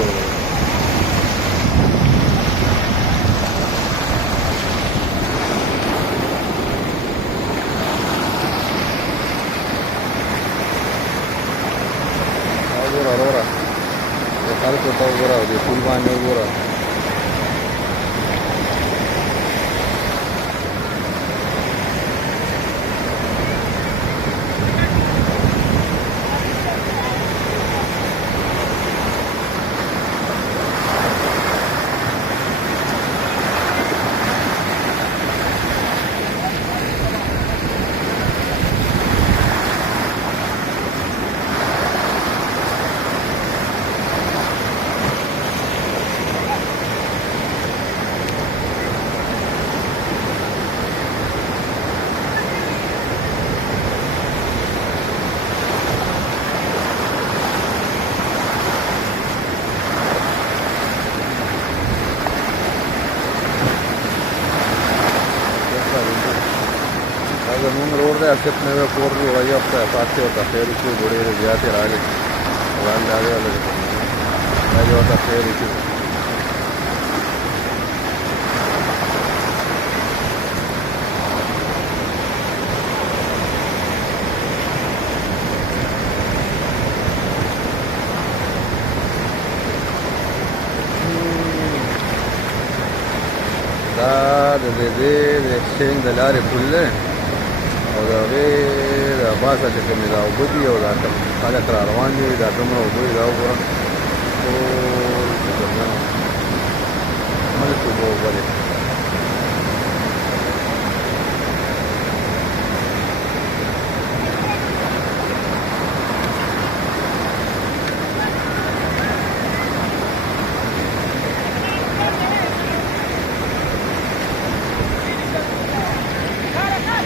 شو وګوره وروره د خلکو ته وګوره او د پول باندې وګوره زمونږ روډ دی صرف نوی کور جوړوي او خدای پاک دې ورته خیر وکړي ګوړې ډېرې زیاتې راغلې وړاندې هغې لږ خدای دې ورته خیر وکړي دا د دې د اکسچینج د لارې پل دی او د هغې د پاسه چې کومې دا اوبه دي او دا کوم خلک را روان دي دا دومره اوبه دي دا وګوره ټول زبردست ملک اوبه دي